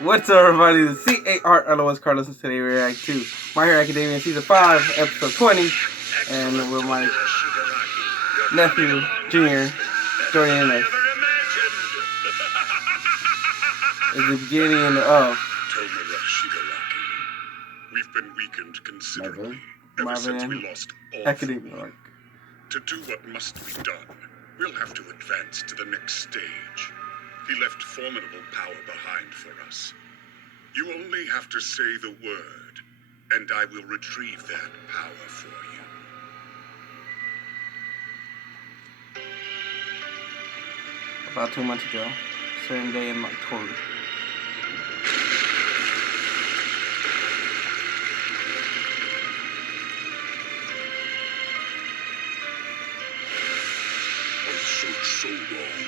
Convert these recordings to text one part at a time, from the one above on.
What's up, everybody? The C-A-R-L-O-S Carlos, and today we react to My Villian Academia Season 5, Episode 20, and with my nephew, Junior, joining us. It's the beginning of We've been weakened considerably My ever since we Villian lost all Academia. food. To do what must be done, we'll have to advance to the next stage. He left formidable power behind for us. You only have to say the word, and I will retrieve that power for you. About 2 months ago, certain day in October. I've searched so long.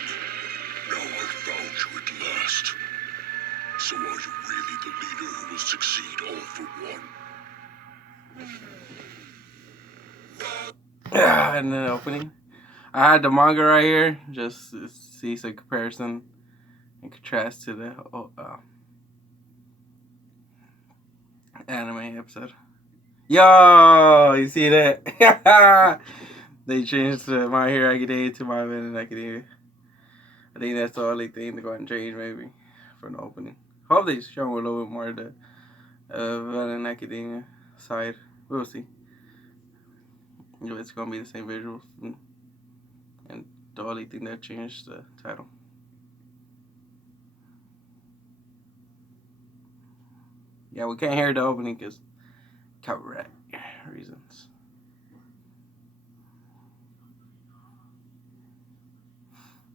Now I've found you at last. So are you really the leader who will succeed all for one? And then opening. I had the manga right here, just to see some comparison and contrast to the anime episode. Yo, you see that? They changed My Hero Academia to My Villian Academia. I think that's the only thing they're going to change, maybe, for the opening. Hope they show a little bit more of the Villian Academia side. We'll see. It's going to be the same visuals. And the only thing that changed the title. Yeah, we can't hear the opening because copyright reasons.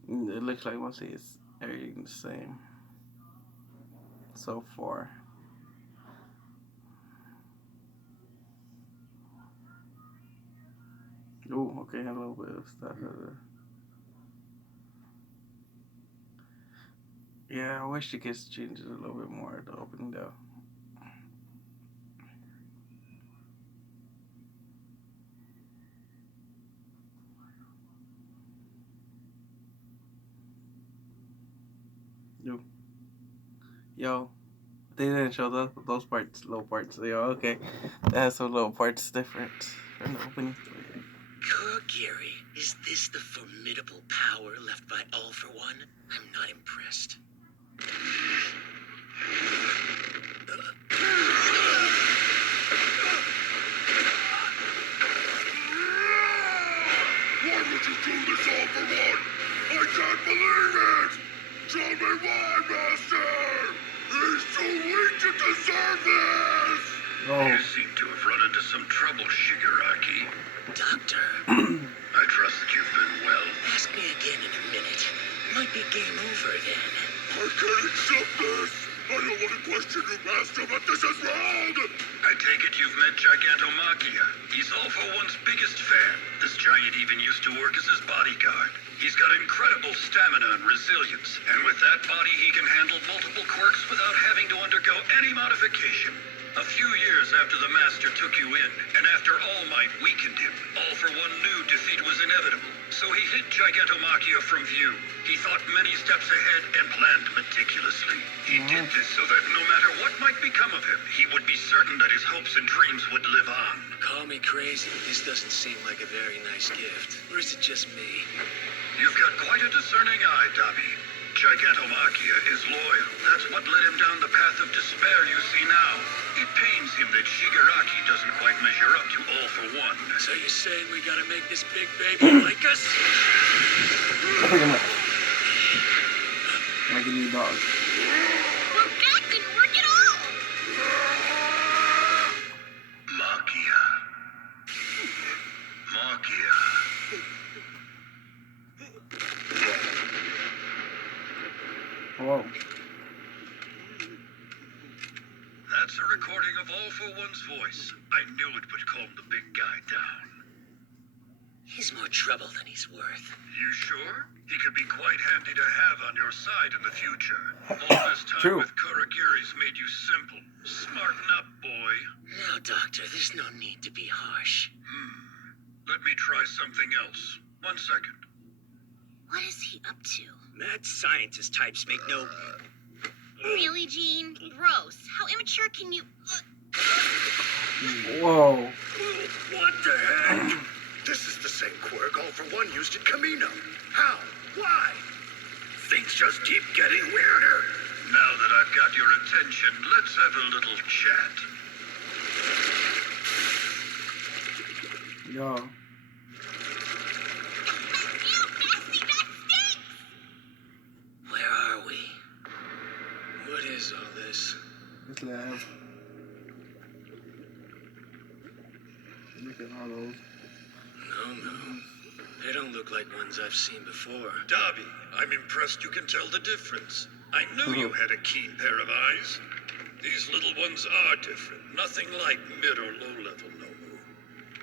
It looks like mostly it's everything the same so far. Oh, okay, a little bit of stuff. Yeah, I wish you could change it a little bit more at the opening though. Yo, they didn't show those parts, little parts. Yo, okay, that has some little parts different from the opening. Kurogiri, is this the formidable power left by All for One? I'm not impressed. Why would you do this all for one? I can't believe it! Tell me why, Master! He's too weak to deserve this! Oh. You seem to have run into some trouble, Shigaraki. Doctor, I trust that you've been well. ask me again in a minute. Might be game over then. I can't accept this! I don't want to question you, Master, but this is wrong! I take it you've met Gigantomachia. He's All for One's biggest fan. This giant even used to work as his bodyguard. He's got incredible stamina and resilience, and with that body he can handle multiple quirks without having to undergo any modification. A few years after the Master took you in, and after All Might weakened him, All for One knew defeat was inevitable. So he hid Gigantomachia from view. He thought many steps ahead and planned meticulously. He did this so that no matter what might become of him, he would be certain that his hopes and dreams would live on. Call me crazy. This doesn't seem like a very nice gift. Or is it just me? You've got quite a discerning eye, Dabi. Gigantomachia is loyal. That's what led him down the path of despair you see now. It pains him that Shigaraki doesn't quite measure up to All for One. So you're saying we gotta make this big baby like us? Pretty much. Like a new dog. Well, that didn't work at all! Machia. Machia. Whoa. That's a recording of All for One's voice. I knew it would calm the big guy down. He's more trouble than he's worth. You sure? He could be quite handy to have on your side in the future. All this time True. with Kurogiri's made you simple. Smarten up, boy. Now, Doctor, there's no need to be harsh. Let me try something else. 1 second. What is he up to? Mad scientist types make no... Really, Gene? Gross. How immature can you... Whoa. What the heck? This is the same quirk All for One used at Camino. How? Why? Things just keep getting weirder. Now that I've got your attention, let's have a little chat. Yo. Ew, nasty, that stinks! Where are we? What is all this? This lab. Look at all those. No. They don't look like ones I've seen before. Darby, I'm impressed you can tell the difference. I knew you had a keen pair of eyes. These little ones are different. Nothing like mid or low-level Nomu.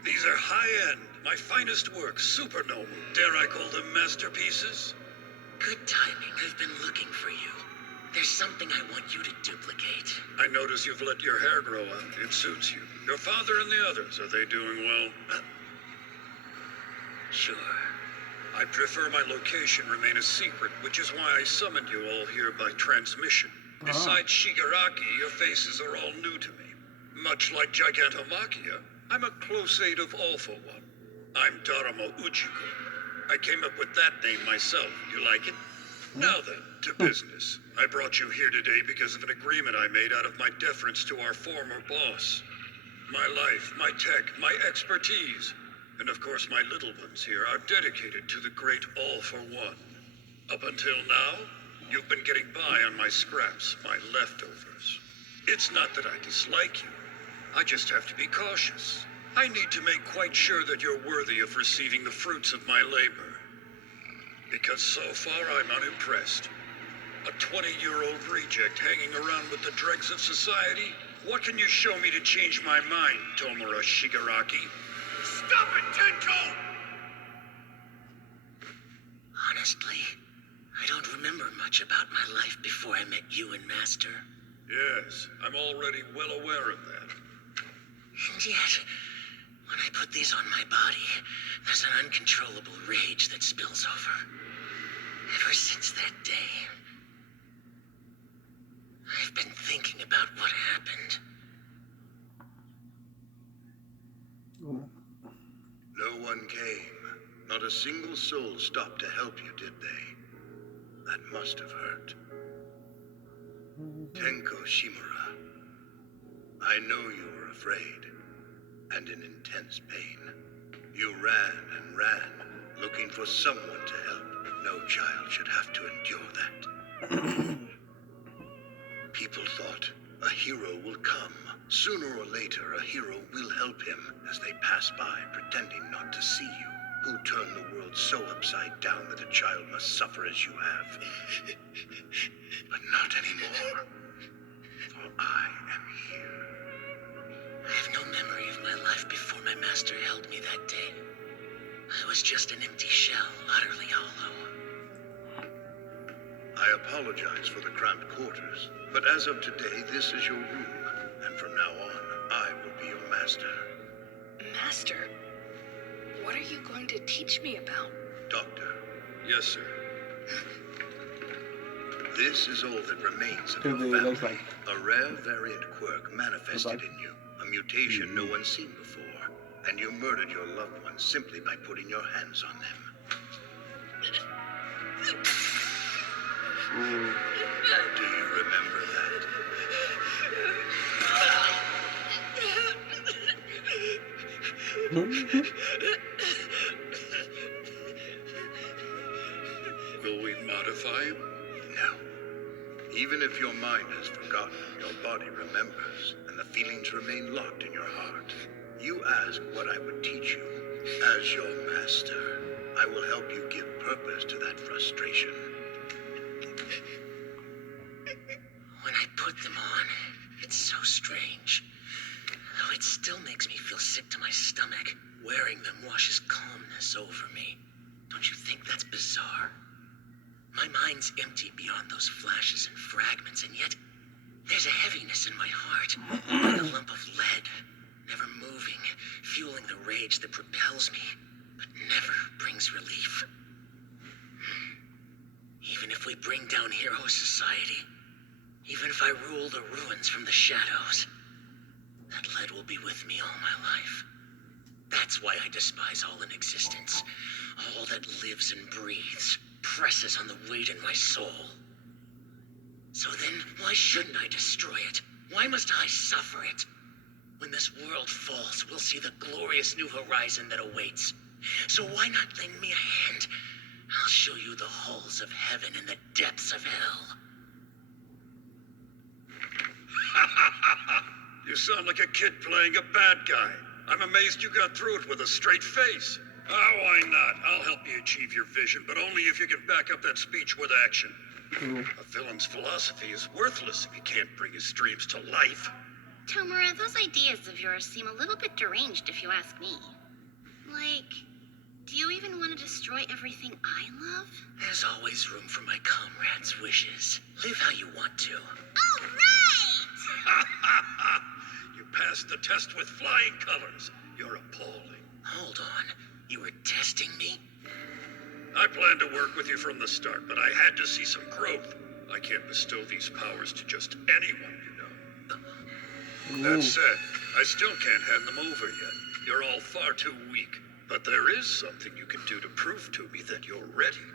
These are high-end, my finest work, super Nomu. Dare I call them masterpieces? Good timing. I've been looking for you. There's something I want you to duplicate. I notice you've let your hair grow out. It suits you. Your father and the others, are they doing well? Sure. I prefer my location remain a secret, which is why I summoned you all here by transmission. Besides Shigaraki, your faces are all new to me. Much like Gigantomachia, I'm a close aide of All for One. I'm Daramo Uchiko. I came up with that name myself. You like it? Now then, to business. I brought you here today because of an agreement I made out of my deference to our former boss. My life, my tech, my expertise, and of course my little ones here are dedicated to the great All for One. Up until now, you've been getting by on my scraps, my leftovers. It's not that I dislike you. I just have to be cautious. I need to make quite sure that you're worthy of receiving the fruits of my labor. Because so far I'm unimpressed. A 20-year-old reject hanging around with the dregs of society? What can you show me to change my mind, Tomura Shigaraki? Stop it, Tenko! Honestly, I don't remember much about my life before I met you and Master. Yes, I'm already well aware of that. And yet, when I put these on my body, there's an uncontrollable rage that spills over. Ever since that day, I've been thinking about what happened. No one came. Not a single soul stopped to help you, did they? That must have hurt. Tenko Shimura, I know you were afraid and in intense pain. You ran and ran, looking for someone to help. No child should have to endure that. People thought a hero will come. Sooner or later, a hero will help him as they pass by, pretending not to see you. Who turned the world so upside down that a child must suffer as you have. But not anymore. For I am here. I have no memory of my life before my master held me that day. I was just an empty shell, utterly hollow. I apologize for the cramped quarters, but as of today, this is your room, and from now on, I will be your master. Master, what are you going to teach me about? Doctor. Yes, sir. This is all that remains of your Dude, it family. looks like A rare variant quirk manifested in you, a mutation no one's seen before, and you murdered your loved ones simply by putting your hands on them. Do you remember that? Will we modify him? No. Even if your mind has forgotten, your body remembers, and the feelings remain locked in your heart. You ask what I would teach you. As your master, I will help you give purpose to that frustration. When I put them on, it's so strange. Though it still makes me feel sick to my stomach. Wearing them washes calmness over me. Don't you think that's bizarre? My mind's empty beyond those flashes and fragments, and yet there's a heaviness in my heart, like a lump of lead, never moving, fueling the rage that propels me, but never brings relief. Even if we bring down hero society, even if I rule the ruins from the shadows, that lead will be with me all my life. That's why I despise all in existence. All that lives and breathes presses on the weight in my soul. So then, why shouldn't I destroy it? Why must I suffer it? When this world falls, we'll see the glorious new horizon that awaits. So why not lend me a hand? I'll show you the halls of heaven and the depths of hell. You sound like a kid playing a bad guy. I'm amazed you got through it with a straight face. Why not? I'll help you achieve your vision, but only if you can back up that speech with action. A villain's philosophy is worthless if he can't bring his dreams to life. Tomura, those ideas of yours seem a little bit deranged if you ask me. Like, do you even want to destroy everything I love? There's always room for my comrades' wishes. Live how you want to. All right! You passed the test with flying colors. You're appalling. Hold on. You were testing me? I planned to work with you from the start, but I had to see some growth. I can't bestow these powers to just anyone, you know. That said, I still can't hand them over yet. You're all far too weak. But there is something you can do to prove to me that you're ready.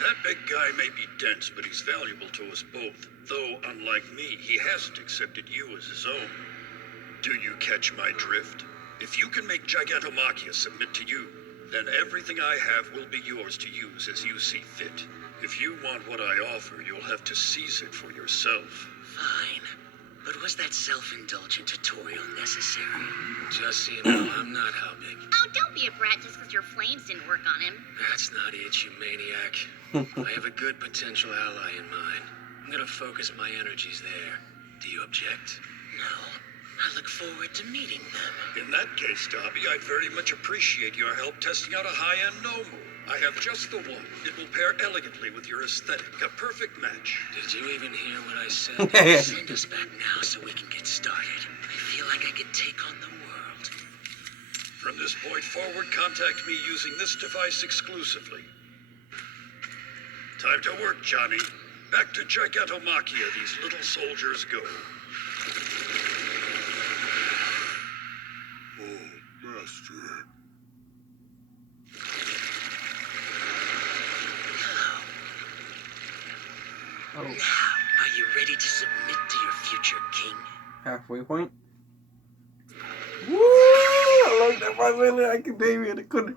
That big guy may be dense, but he's valuable to us both. Though, unlike me, he hasn't accepted you as his own. Do you catch my drift? If you can make Gigantomachia submit to you, then everything I have will be yours to use as you see fit. If you want what I offer, you'll have to seize it for yourself. Fine. But was that self-indulgent tutorial necessary? Just so you know, I'm not helping. Oh, don't be a brat just because your flames didn't work on him. That's not it, you maniac. I have a good potential ally in mind. I'm gonna focus my energies there. Do you object? No. I look forward to meeting them. In that case, Dobby, I'd very much appreciate your help testing out a high-end Nomu. I have just the one. It will pair elegantly with your aesthetic. A perfect match. Did you even hear what I said? Send us back now so we can get started. I feel like I could take on the world. From this point forward, contact me using this device exclusively. Time to work, Johnny. Back to Gigantomachia these little soldiers go. Oh, Master. Hello. Oh, Now, are you ready to submit to your future king? halfway point. Woo! I like that My Villian Academia. They couldn't.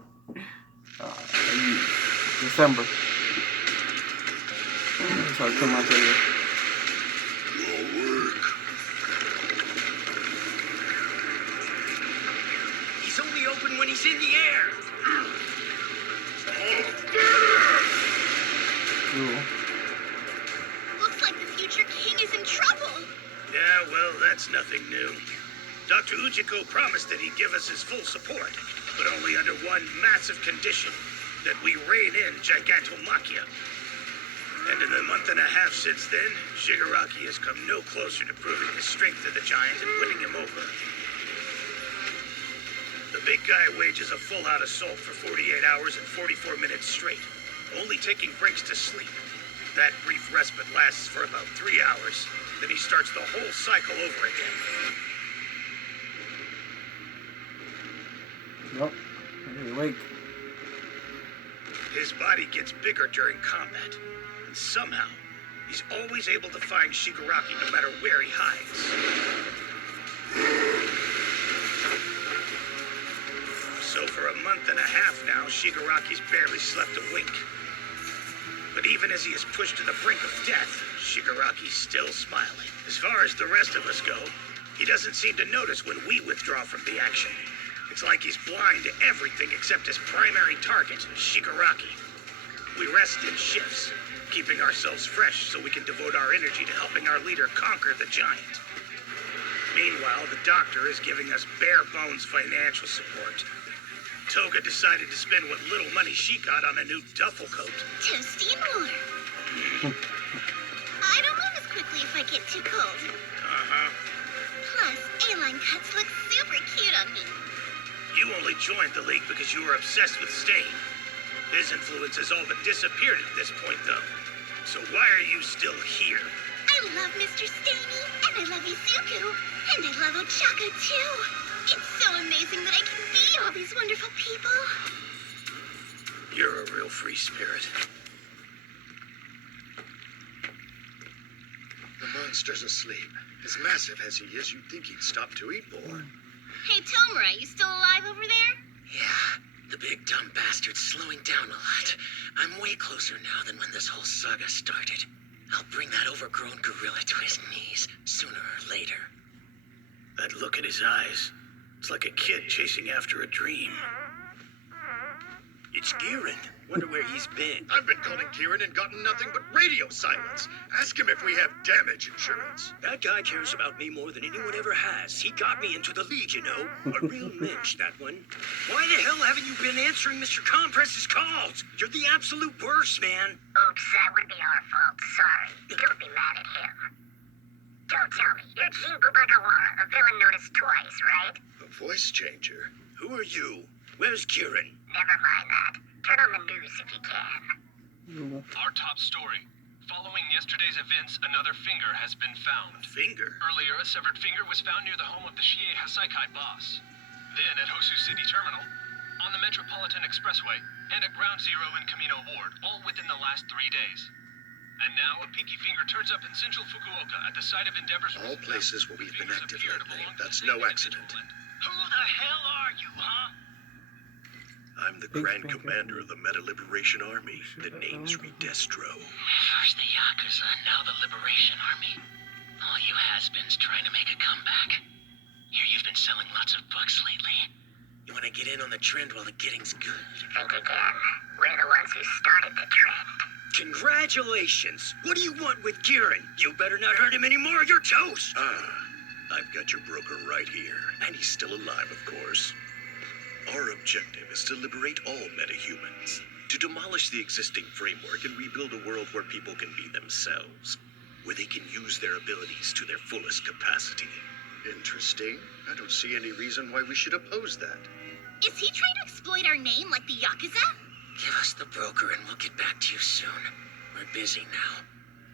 December. So I come out there. Your work. He's only open when he's in the air. Ooh. Looks like the future king is in trouble. Yeah, well, that's nothing new. Dr. Ujiko promised that he'd give us his full support, but only under one massive condition, that we rein in Gigantomachia. And in the month and a half since then, Shigaraki has come no closer to proving the strength of the giant and winning him over. The big guy wages a full-out assault for 48 hours and 44 minutes straight, only taking breaks to sleep. That brief respite lasts for about 3 hours, then he starts the whole cycle over again. Nope. Hey, wake. His body gets bigger during combat, and somehow, he's always able to find Shigaraki no matter where he hides. So for a month and a half now, Shigaraki's barely slept a wink. But even as he is pushed to the brink of death, Shigaraki's still smiling. As far as the rest of us go, he doesn't seem to notice when we withdraw from the action. It's like he's blind to everything except his primary target, Shigaraki. We rest in shifts, keeping ourselves fresh so we can devote our energy to helping our leader conquer the giant. Meanwhile, the doctor is giving us bare-bones financial support. Toga decided to spend what little money she got on a new duffel coat. Toasty and warm. I don't move as quickly if I get too cold. Uh-huh. Plus, A-line cuts look super cute on me. You only joined the league because you were obsessed with Stain. His influence has all but disappeared at this point, though. So why are you still here? I Master Staney, and I love Izuku, and I love Ochako too. It's so amazing that I can be all these wonderful people. You're a real free spirit. The monster's asleep. As massive as he is, you'd think he'd stop to eat more. Hey, Tomura, you still alive over there? Yeah, the big dumb bastard's slowing down a lot. I'm way closer now than when this whole saga started. I'll bring that overgrown gorilla to his knees, sooner or later. That look in his eyes. It's like a kid chasing after a dream. It's Kieran. Wonder where he's been. I've been calling Kieran and gotten nothing but radio silence. Ask him if we have damage insurance. That guy cares about me more than anyone ever has. He got me into the league, you know. A real mensch, that one. Why the hell haven't you been answering Mr. Compress's calls? You're the absolute worst, man. Oops, that would be our fault. Sorry. Don't be mad at him. Don't tell me. You're Jean Bubagawara, a villain known as Twice, right? A voice changer. Who are you? Where's Kieran? Never mind that. Turn on the news if you can. Our top story. Following yesterday's events, another finger has been found. Finger? Earlier, a severed finger was found near the home of the Shie Hasaikai boss. Then at Hosu City Terminal, on the Metropolitan Expressway, and at Ground Zero in Camino Ward, all within the last 3 days. And now, a pinky finger turns up in central Fukuoka at the site of Endeavor's... All places where we've been Fingers active appear to lately. belong to That's the no same accident. individual. Who the hell are you, huh? I'm the Grand Commander of the Meta Liberation Army. The name's Redestro. First the Yakuza, now the Liberation Army. All you has-beens trying to make a comeback. Hear you've been selling lots of books lately. You want to get in on the trend while the getting's good? Think again. We're the ones who started the trend. Congratulations! What do you want with Kieran? You better not hurt him anymore, you're toast! I've got your broker right here. And he's still alive, of course. Our objective is to liberate all metahumans, to demolish the existing framework and rebuild a world where people can be themselves, where they can use their abilities to their fullest capacity. Interesting. I don't see any reason why we should oppose that. Is he trying to exploit our name like the Yakuza? Give us the broker and we'll get back to you soon. We're busy now.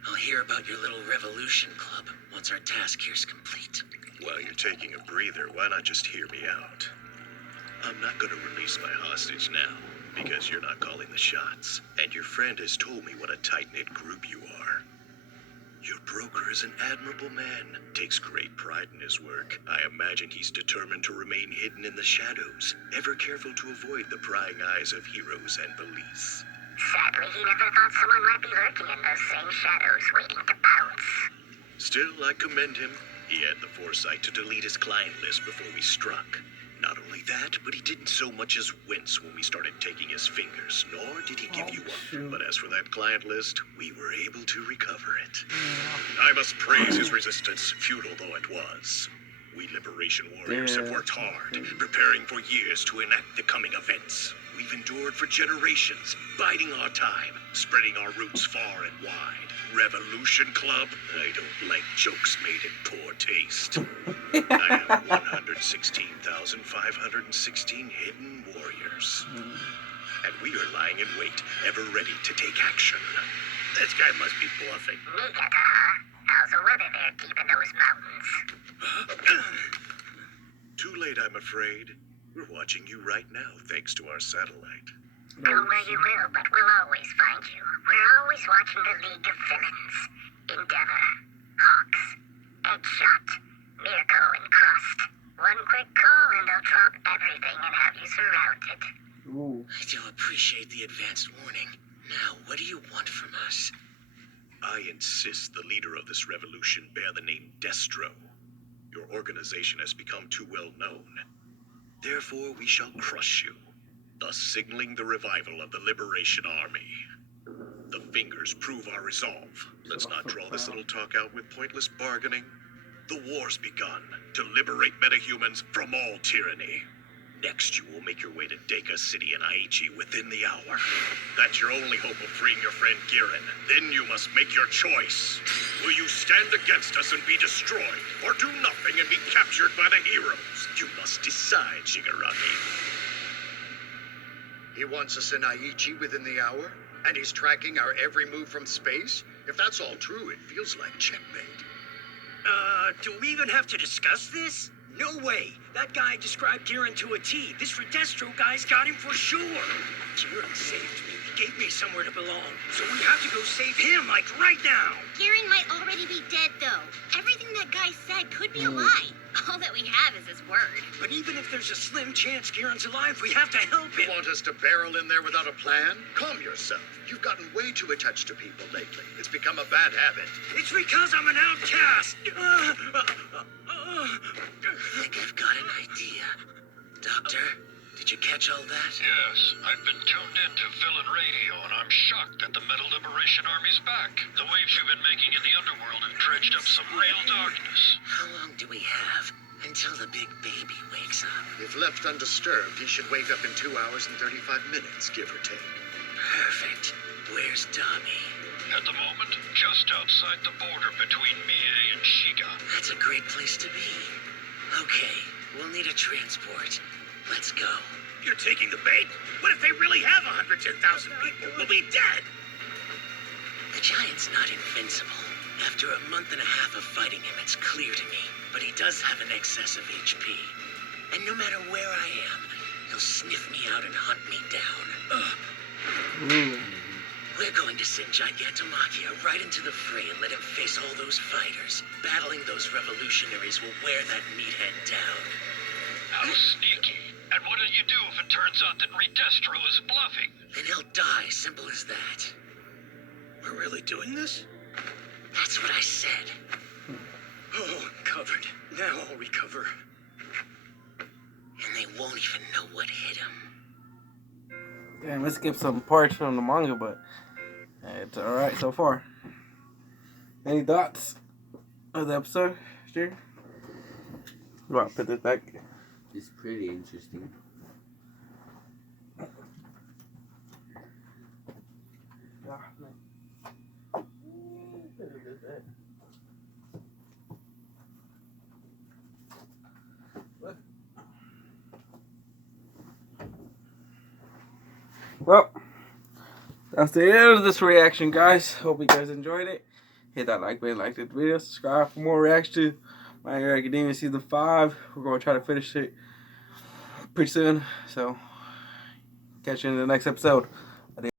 I'll hear about your little revolution club once our task here's complete. While you're taking a breather, why not just hear me out? I'm not going to release my hostage now, because you're not calling the shots. And your friend has told me what a tight-knit group you are. Your broker is an admirable man, takes great pride in his work. I imagine he's determined to remain hidden in the shadows, ever careful to avoid the prying eyes of heroes and police. Sadly, he never thought someone might be lurking in those same shadows waiting to pounce. Still, I commend him. He had the foresight to delete his client list before we struck. Not only that, but he didn't so much as wince when we started taking his fingers, nor did he give you up. But as for that client list, we were able to recover it. I must praise his resistance, futile though it was. We Liberation Warriors have worked hard, preparing for years to enact the coming events. We've endured for generations, biding our time, spreading our roots far and wide. Revolution Club? I don't like jokes made in poor taste. I have 116,516 hidden warriors. And we are lying in wait, ever ready to take action. This guy must be bluffing. Niigata, huh? How's the weather there keeping those mountains? Too late, I'm afraid. We're watching you right now, thanks to our satellite. Go where you will, but we'll always find you. We're always watching the League of Villains. Endeavor, Hawks, Eggshot, Mirko, and Crust. One quick call and they'll drop everything and have you surrounded. Ooh. I do appreciate the advanced warning. Now, what do you want from us? I insist the leader of this revolution bear the name Destro. Your organization has become too well known. Therefore, we shall crush you, thus signaling the revival of the Liberation Army. The fingers prove our resolve. Let's not draw this little talk out with pointless bargaining. The war's begun to liberate metahumans from all tyranny. Next, you will make your way to Deka City in Aichi within the hour. That's your only hope of freeing your friend Girin. Then you must make your choice. Will you stand against us and be destroyed, or do nothing and be captured by the heroes? You must decide, Shigaraki. He wants us in Aichi within the hour? And he's tracking our every move from space? If that's all true, it feels like checkmate. Do we even have to discuss this? No way. That guy described Kieran to a T. This Redestro guy's got him for sure. Kieran saved me. He gave me somewhere to belong. So we have to go save him, like right now. Kieran might already be dead, though. Everything that guy said could be a lie. All that we have is his word. But even if there's a slim chance Kieran's alive, we have to help You him. want us to barrel in there without a plan? Calm yourself. You've gotten way too attached to people lately. It's become a bad habit. It's because I'm an outcast. I think I've got an idea. Doctor, did you catch all that? Yes, I've been tuned into villain radio, and I'm shocked that the Metal Liberation Army's back. The waves you've been making in the underworld have dredged up some real darkness. How long do we have until the big baby wakes up? If left undisturbed, he should wake up in 2 hours and 35 minutes, give or take. Perfect. Where's Tommy? At the moment, just outside the border between Mie and Shiga. That's a great place to be. Okay, we'll need a transport. Let's go. You're taking the bait? What if they really have 110,000 people? We'll be dead! The giant's not invincible. After a month and a half of fighting him, it's clear to me. But he does have an excess of HP. And no matter where I am, he'll sniff me out and hunt me down. We're going to send Gigantomachia right into the fray and let him face all those fighters. Battling those revolutionaries will wear that meathead down. How sneaky. And what do you do if it turns out that Redestro is bluffing? Then he'll die, simple as that. We're really doing this? That's what I said. Oh, covered. Now I'll recover. And they won't even know what hit him. Damn, let's skip some parts from the manga, but it's alright so far. Any thoughts of the episode, Stu? You want to put this back? It's pretty interesting. Well, that's the end of this reaction, guys. Hope you guys enjoyed it. Hit that like button, like this video, subscribe for more reactions to My Villian Academia Season 5. We're going to try to finish it pretty soon. So, catch you in the next episode.